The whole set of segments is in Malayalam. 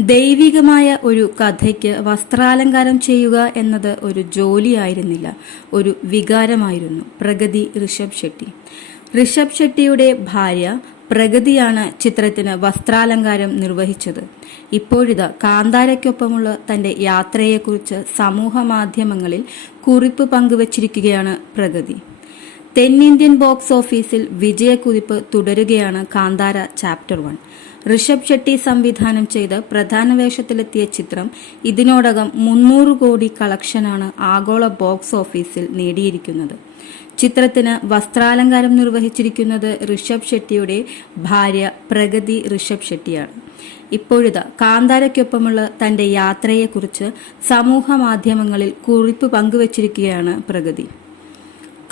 ദൈവികമായ ഒരു കഥയ്ക്ക് വസ്ത്രാലങ്കാരം ചെയ്യുക എന്നത് ഒരു ജോലിയായിരുന്നില്ല ഒരു വികാരമായിരുന്നു. പ്രഗതി ഋഷഭ് ഷെട്ടി. ഋഷഭ് ഷെട്ടിയുടെ ഭാര്യ പ്രഗതിയാണ് ചിത്രത്തിന് വസ്ത്രാലങ്കാരം നിർവഹിച്ചത്. ഇപ്പോഴിതാ കാന്താരയ്ക്കൊപ്പമുള്ള തന്റെ യാത്രയെക്കുറിച്ച് സമൂഹ മാധ്യമങ്ങളിൽ കുറിപ്പ് പങ്കുവച്ചിരിക്കുകയാണ് പ്രഗതി. തെന്നിന്ത്യൻ ബോക്സ് ഓഫീസിൽ വിജയക്കുതിപ്പ് തുടരുകയാണ് കാന്താര ചാപ്റ്റർ വൺ. ഋഷഭ് ഷെട്ടി സംവിധാനം ചെയ്ത് പ്രധാന വേഷത്തിലെത്തിയ ചിത്രം ഇതിനോടകം മുന്നൂറ് കോടി കളക്ഷനാണ് ആഗോള ബോക്സ് ഓഫീസിൽ നേടിയിരിക്കുന്നത്. ചിത്രത്തിന് വസ്ത്രാലങ്കാരം നിർവഹിച്ചിരിക്കുന്നത് ഋഷഭ് ഷെട്ടിയുടെ ഭാര്യ പ്രഗതി ഋഷഭ് ഷെട്ടിയാണ്. ഇപ്പോഴിതാ കാന്താരയ്ക്കൊപ്പമുള്ള തന്റെ യാത്രയെക്കുറിച്ച് സമൂഹ മാധ്യമങ്ങളിൽ കുറിപ്പ് പങ്കുവച്ചിരിക്കുകയാണ് പ്രഗതി.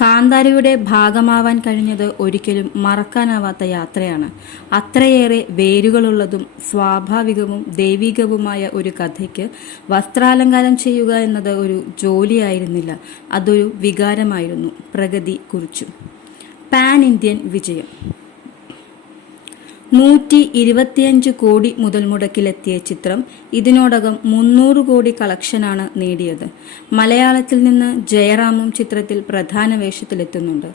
കാന്താരയുടെ ഭാഗമാവാൻ കഴിഞ്ഞത് ഒരിക്കലും മറക്കാനാവാത്ത യാത്രയാണ്. അത്രയേറെ വേരുകളുള്ളതും സ്വാഭാവികവും ദൈവികവുമായ ഒരു കഥയ്ക്ക് വസ്ത്രാലങ്കാരം ചെയ്യുക എന്നത് ഒരു ജോലിയായിരുന്നില്ല. അതൊരു വികാരമായിരുന്നു പ്രഗതി കുറിച്ചു പാൻ ഇന്ത്യൻ വിജയം. നൂറ്റി ഇരുപത്തിയഞ്ച് കോടി മുതൽ മുടക്കിലെത്തിയ ചിത്രം ഇതിനോടകം മുന്നൂറ് കോടി കളക്ഷനാണ് നേടിയത്. മലയാളത്തിൽ നിന്ന് ജയറാമും ചിത്രത്തിൽ പ്രധാന വേഷത്തിലെത്തുന്നുണ്ട്.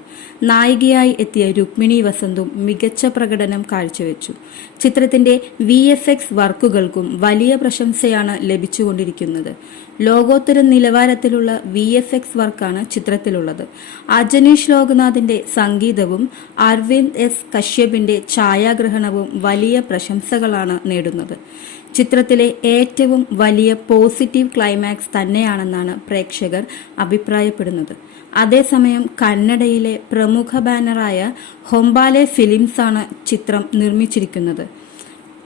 നായികയായി എത്തിയ രുക്മിണി വസന്തും മികച്ച പ്രകടനം കാഴ്ചവെച്ചു. ചിത്രത്തിന്റെ വി വർക്കുകൾക്കും വലിയ പ്രശംസയാണ് ലഭിച്ചുകൊണ്ടിരിക്കുന്നത്. ലോകോത്തര നിലവാരത്തിലുള്ള വി എഫ് എക്സ് വർക്കാണ് ചിത്രത്തിലുള്ളത്. അജനീഷ് ലോകനാഥിന്റെ സംഗീതവും അരവിന്ദ് എസ് കശ്യപിന്റെ ഛായാഗ്രഹണവും വലിയ പ്രശംസകളാണ് നേടുന്നത്. ചിത്രത്തിലെ ഏറ്റവും വലിയ പോസിറ്റീവ് ക്ലൈമാക്സ് തന്നെയാണെന്നാണ് പ്രേക്ഷകർ അഭിപ്രായപ്പെടുന്നത്. അതേസമയം കന്നഡയിലെ പ്രമുഖ ബാനറായ ഹൊംബാലെ ഫിലിംസാണ് ചിത്രം നിർമ്മിച്ചിരിക്കുന്നത്.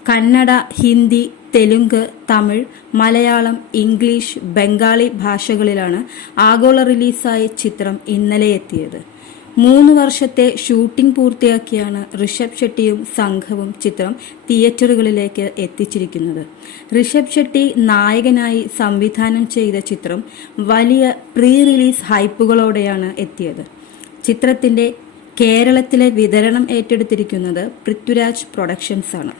കന്നഡ ഹിന്ദി തെലുങ്ക് തമിഴ് മലയാളം ഇംഗ്ലീഷ് ബംഗാളി ഭാഷകളിലാണ് ആഗോള റിലീസായ ചിത്രം ഇന്നലെ എത്തിയത് മൂന്ന് വർഷത്തെ ഷൂട്ടിംഗ് പൂർത്തിയാക്കിയാണ് ഋഷഭ് ഷെട്ടിയും സംഘവും ചിത്രം തിയേറ്ററുകളിലേക്ക് എത്തിച്ചിരിക്കുന്നത്. ഋഷഭ് ഷെട്ടി നായകനായി സംവിധാനം ചെയ്ത ചിത്രം വലിയ പ്രീ റിലീസ് ഹൈപ്പുകളോടെയാണ് എത്തിയത്. ചിത്രത്തിന്റെ കേരളത്തിലെ വിതരണം ഏറ്റെടുത്തിരിക്കുന്നത് പൃഥ്വിരാജ് പ്രൊഡക്ഷൻസ് ആണ്